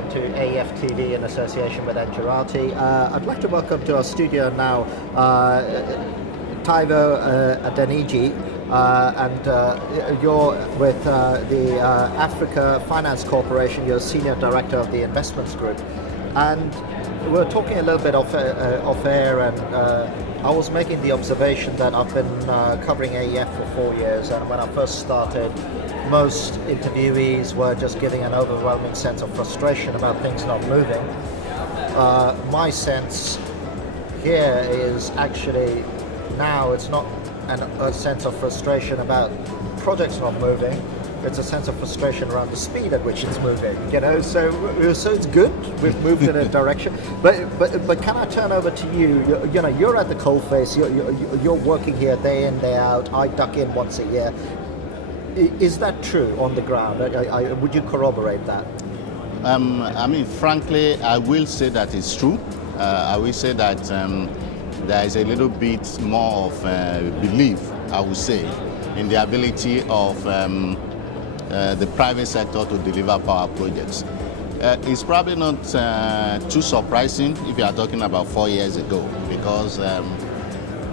welcome to AFTV in association with Anjarati. I'd like to welcome to our studio now Taiwo Adeniji, and you're with the Africa Finance Corporation. You're Senior Director of the Investments Group. And we're talking a little bit off air, and I was making the observation that I've been covering AEF for 4 years, and when I first started, most interviewees were just giving an overwhelming sense of frustration about things not moving. My sense here is actually now it's not a sense of frustration about projects not moving. It's a sense of frustration around the speed at which it's moving. So it's good. We've moved in a direction. But can I turn over to you? You're at the coalface. You're working here day in, day out. I duck in once a year. Is that true on the ground? Would you corroborate that? Frankly, I will say that it's true. I will say that there is a little bit more of belief, I would say, in the ability of the private sector to deliver power projects. It's probably not too surprising if you are talking about 4 years ago, because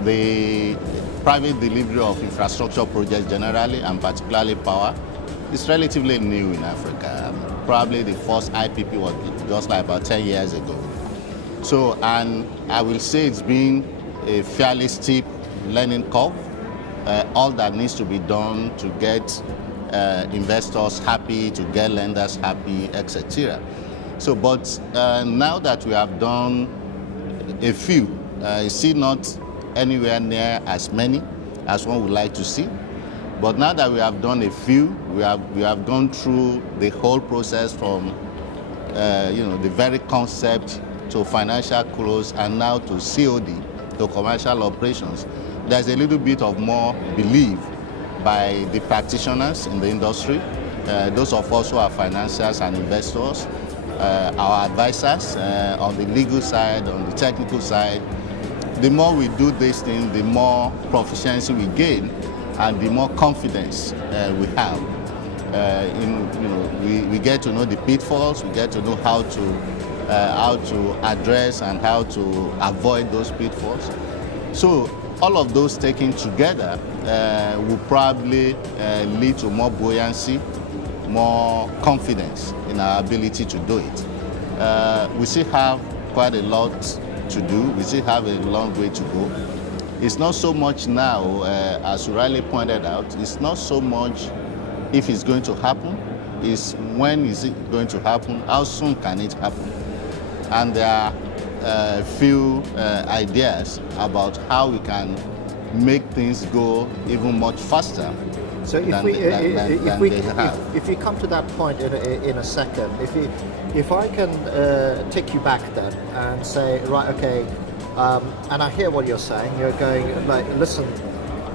the private delivery of infrastructure projects generally, and particularly power, is relatively new in Africa. Probably the first IPP was just like about 10 years ago. So, and I will say it's been a fairly steep learning curve. All that needs to be done to get investors happy, to get lenders happy, etc. So, but now that we have done a few, I see not anywhere near as many as one would like to see. But now that we have done a few, we have gone through the whole process from the very concept to financial close, and now to COD, to commercial operations. There's a little bit of more belief by the practitioners in the industry, those of us who are financiers and investors, our advisors on the legal side, on the technical side. The more we do this thing, the more proficiency we gain, and the more confidence we have. We get to know the pitfalls, we get to know how to address and how to avoid those pitfalls. So all of those taken together will probably lead to more buoyancy, more confidence in our ability to do it. We still have quite a lot to do. We still have a long way to go. It's not so much now, as you rightly pointed out, it's not so much if it's going to happen, it's when is it going to happen, how soon can it happen. And there are a few ideas about how we can make things go even much faster. So if we come to that point in a second, if I can take you back then and say, right, okay, and I hear what you're saying. You're going like, listen,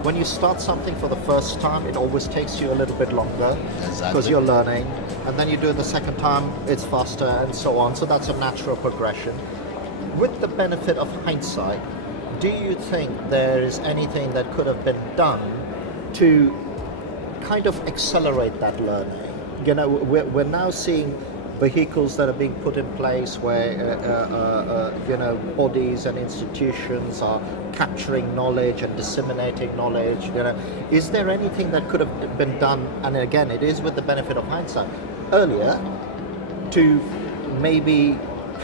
when you start something for the first time, it always takes you a little bit longer because you're learning, and then you do it the second time, it's faster, and so on. So that's a natural progression. With the benefit of hindsight, do you think there is anything that could have been done to kind of accelerate that learning? We're now seeing vehicles that are being put in place where bodies and institutions are capturing knowledge and disseminating knowledge. Is there anything that could have been done, and again it is with the benefit of hindsight, earlier, to maybe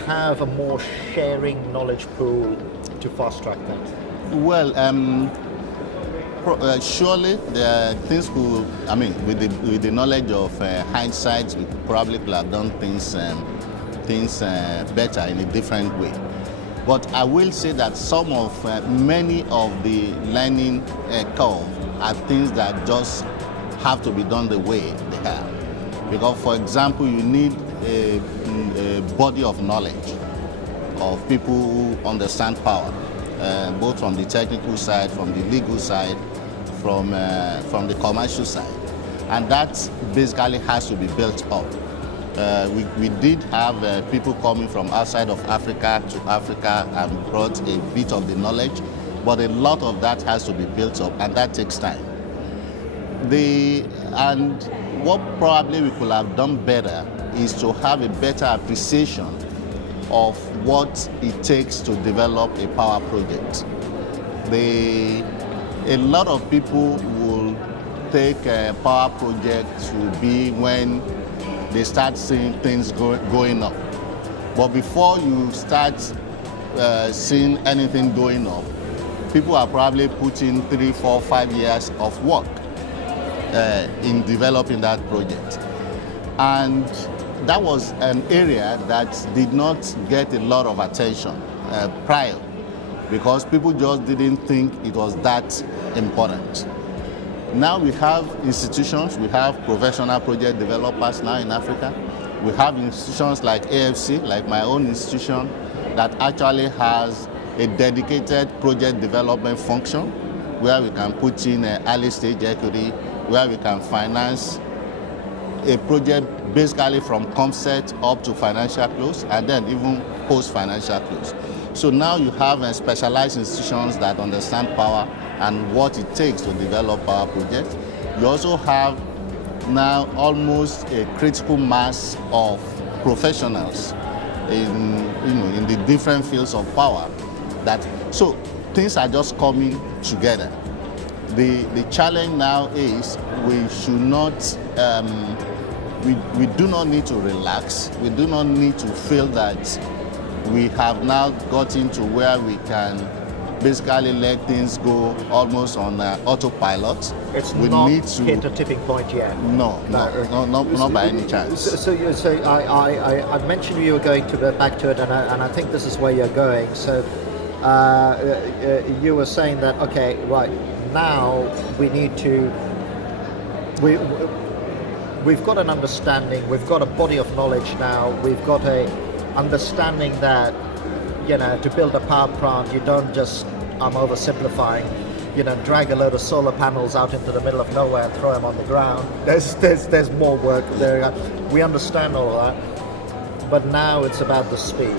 have a more sharing knowledge pool to fast track things? Well, surely there are things with the knowledge of hindsight, we probably could have done things better in a different way. But I will say that many of the learning curve are things that just have to be done the way they have. Because, for example, you need a body of knowledge of people who understand power, both from the technical side, from the legal side, from the commercial side. And that basically has to be built up. We did have people coming from outside of Africa to Africa and brought a bit of the knowledge, but a lot of that has to be built up, and that takes time. And what probably we could have done better is to have a better appreciation of what it takes to develop a power project. A lot of people will take a power project to be when they start seeing things going up. But before you start seeing anything going up, people are probably putting 3, 4, 5 years of work in developing that project. And that was an area that did not get a lot of attention prior, because people just didn't think it was that important. Now we have institutions, we have professional project developers now in Africa. We have institutions like AFC, like my own institution, that actually has a dedicated project development function where we can put in early stage equity, where we can finance a project basically from concept up to financial close, and then even post-financial close. So now you have specialized institutions that understand power and what it takes to develop power projects. You also have now almost a critical mass of professionals in the different fields of power. So things are just coming together. The challenge now is we should not, we do not need to relax. We do not need to feel that we have now gotten to where we can basically let things go almost on autopilot. It's we not need to hit a tipping point yet. No, not by any chance. So I mentioned you were going to back to it, and I think this is where you're going. So you were saying that, okay, right, now we need to, we've got an understanding, we've got a body of knowledge now, we've got a understanding that, to build a power plant, you don't just, I'm oversimplifying, drag a load of solar panels out into the middle of nowhere and throw them on the ground. There's more work there. We understand all of that, but now it's about the speed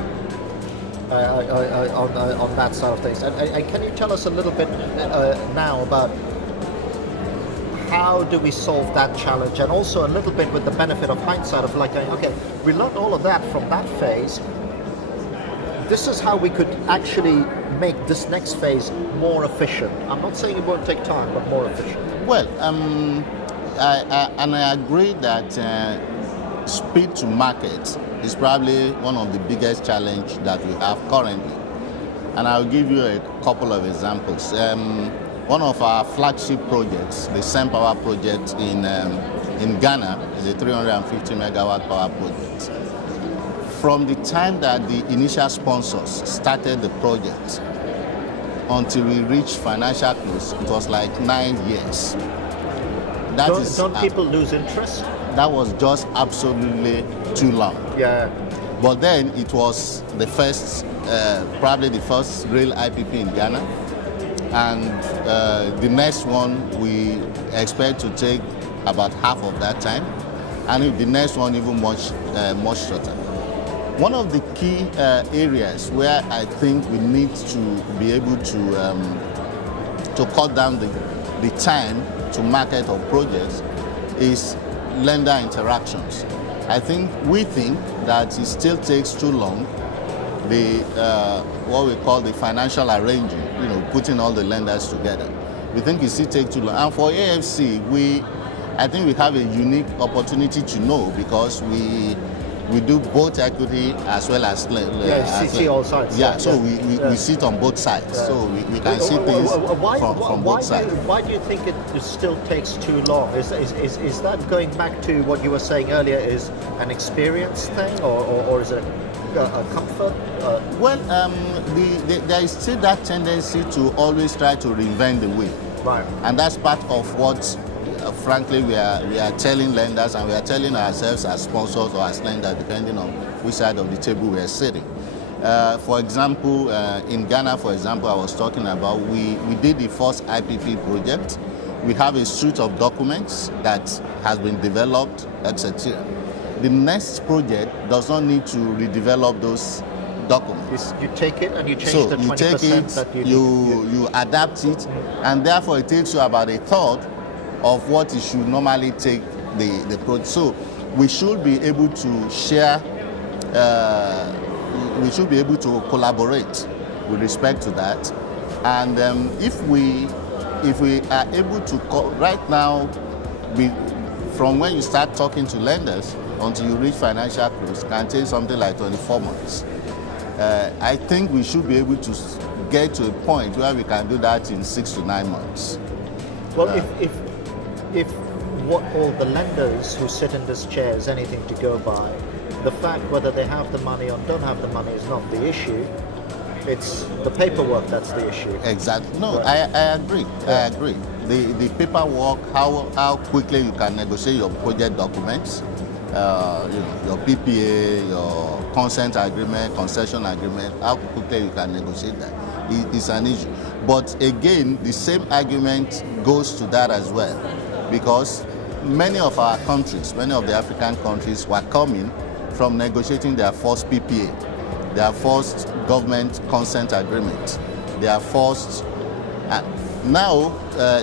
on that side of things. And can you tell us a little bit now about how do we solve that challenge, and also a little bit with the benefit of hindsight of like, okay, we learned all of that from that phase. This is how we could actually make this next phase more efficient. I'm not saying it won't take time, but more efficient. Well, I agree that speed to market is probably one of the biggest challenge that we have currently. And I'll give you a couple of examples. One of our flagship projects, the SemPower project in Ghana, is a 350 megawatt power project. From the time that the initial sponsors started the project until we reached financial close, it was like 9 years. Don't people lose interest? That was just absolutely too long. Yeah. But then it was the first, probably the first real IPP in Ghana. And the next one we expect to take about half of that time. And the next one even much shorter. One of the key areas where I think we need to be able to cut down the time to market of projects is lender interactions. We think that it still takes too long, what we call the financial arranging, putting all the lenders together. We think it still takes too long. And for AFC, I think we have a unique opportunity to know, because we do both equity as well as see all sides. Yeah, so we sit on both sides, so we can see things from both sides. Why do you think it still takes too long? Is that going back to what you were saying earlier, is an experience thing, or is it a comfort? There is still that tendency to always try to reinvent the wheel. Right. And that's part of what frankly we are telling lenders, and we are telling ourselves as sponsors or as lenders, depending on which side of the table we are sitting. For example, in Ghana, for example, I was talking about, we did the first IPP project. We have a suite of documents that has been developed, etc. The next project does not need to redevelop those documents. You take it and you change the 20% that you adapt it, and therefore it takes you about a third of what it should normally take the project. So we should be able to share, we should be able to collaborate with respect to that. And if we are able to, right now, from when you start talking to lenders until you reach financial close, can take something like 24 months. I think we should be able to get to a point where we can do that in 6 to 9 months. Well, if what all the lenders who sit in this chair is anything to go by, the fact whether they have the money or don't have the money is not the issue. It's the paperwork that's the issue. Exactly. No, Right. I agree. I agree. The paperwork, how quickly you can negotiate your project documents, your PPA, your consent agreement, concession agreement, how quickly you can negotiate that is an issue. But again, the same argument goes to that as well, because many of our countries, many of the African countries were coming from negotiating their first PPA, their first government consent agreement, their first. Now, a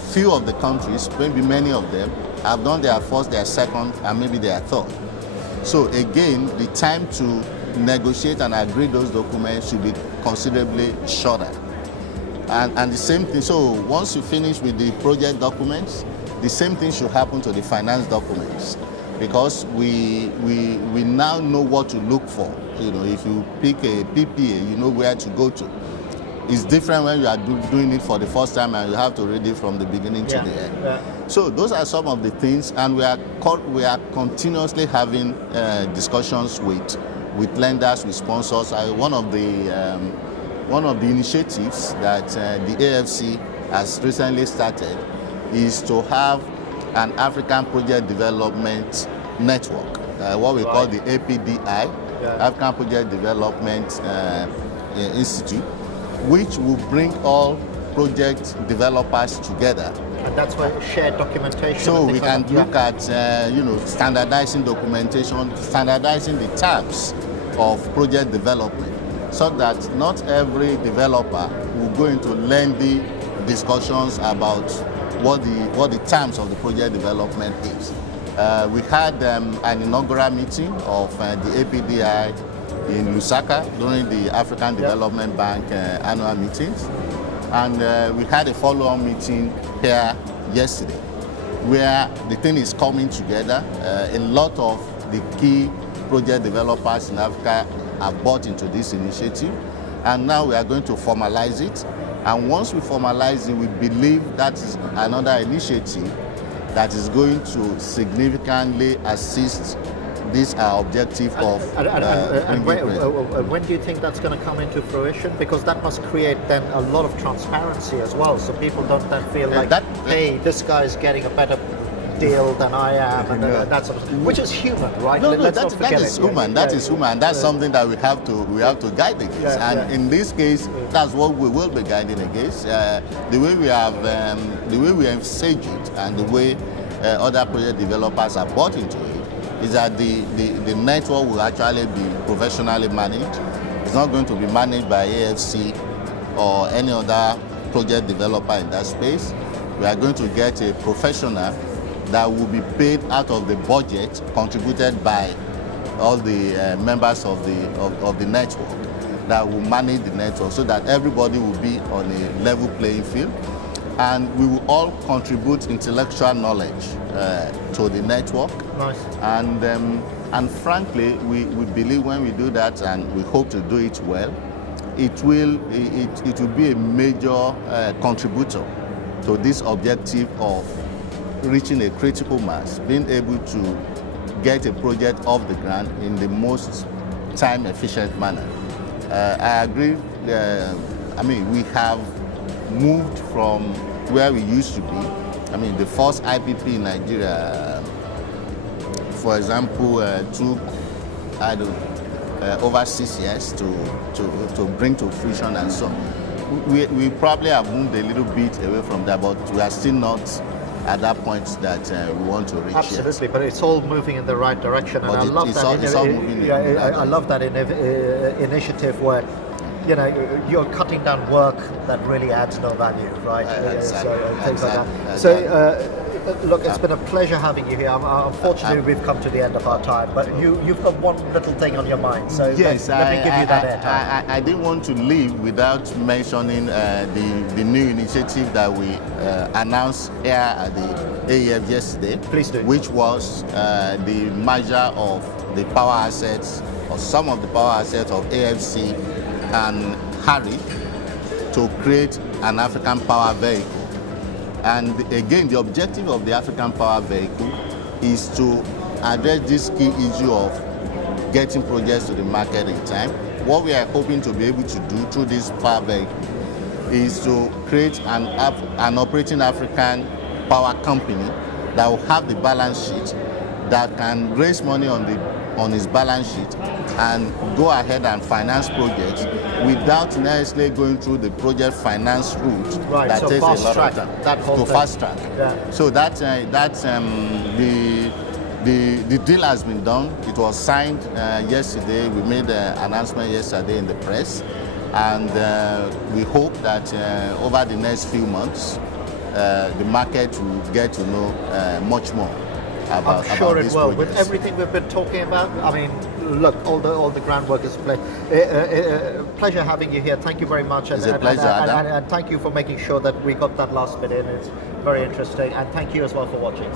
few of the countries, maybe many of them, have done their first, their second, and maybe their third. So again, the time to negotiate and agree those documents should be considerably shorter. And the same thing, so once you finish with the project documents, the same thing should happen to the finance documents, because we now know what to look for. You know, if you pick a PPA, you know where to go to. It's different when you are doing it for the first time and you have to read it from the beginning to the end. Yeah. So those are some of the things, and we are continuously having discussions with lenders, with sponsors. One of the initiatives that the AFC has recently started is to have an African Project Development Network, what we call the APDI, African Project Development Institute, which will bring all project developers together. And that's why shared documentation. So we can look at, standardizing documentation, standardizing the terms of project development, so that not every developer will go into lengthy discussions about what the terms of the project development is. We had an inaugural meeting of the APDI in Lusaka during the African Development Bank annual meetings, and we had a follow-on meeting here yesterday, where the thing is coming together. A lot of the key project developers in Africa have bought into this initiative, and now we are going to formalize it. And once we formalize it, we believe that is another initiative that is going to significantly assist this our objective of when do you think that's going to come into fruition? Because that must create then a lot of transparency as well, so people don't then feel like, hey, this guy's getting a better deal than I am, and that sort of stuff, which is human, right? No, that is human. That is human. That's something that we have to guide against. And in this case, that's what we will be guiding against. The way we have, the way we envisage it, and the way other project developers are bought into it, is that the network will actually be professionally managed. It's not going to be managed by AFC or any other project developer in that space. We are going to get a professional that will be paid out of the budget contributed by all the members of the network, that will manage the network, so that everybody will be on a level playing field, and we will all contribute intellectual knowledge to the network. Nice. And frankly, we believe when we do that, and we hope to do it well, it will be a major contributor to this objective of reaching a critical mass, being able to get a project off the ground in the most time-efficient manner. I agree. We have moved from where we used to be. The first IPP in Nigeria, for example, took over 6 years to bring to fruition, and so we probably have moved a little bit away from that, but we are still not at that point that we want to reach. Absolutely, yet. But it's all moving in the right direction, and but I love that. I love that initiative where you know, you're cutting down work that really adds no value, right? Exactly. So things like that. Exactly. So look, it's been a pleasure having you here. Unfortunately, we've come to the end of our time, but you've got one little thing on your mind, so yes, let me give you that airtime. I didn't want to leave without mentioning the new initiative that we announced here at the AEF yesterday. Please do. Which was the merger of the power assets, or some of the power assets of AFC and Harry, to create an African power vehicle. And again, the objective of the African power vehicle is to address this key issue of getting projects to the market in time. What we are hoping to be able to do through this power vehicle is to create an operating African power company that will have the balance sheet, that can raise money on its balance sheet and go ahead and finance projects without necessarily going through the project finance route. Right, that so takes fast a lot track of time. that whole to thing. fast track. Yeah. So the deal has been done. It was signed yesterday. We made an announcement yesterday in the press, and we hope that over the next few months, the market will get to know much more about it will. projects. With everything we've been talking about, I mean, look, all the groundwork is pleasure having you here. Thank you very much. It's a pleasure, Adam. And thank you for making sure that we got that last bit in. It's very interesting. And thank you as well for watching.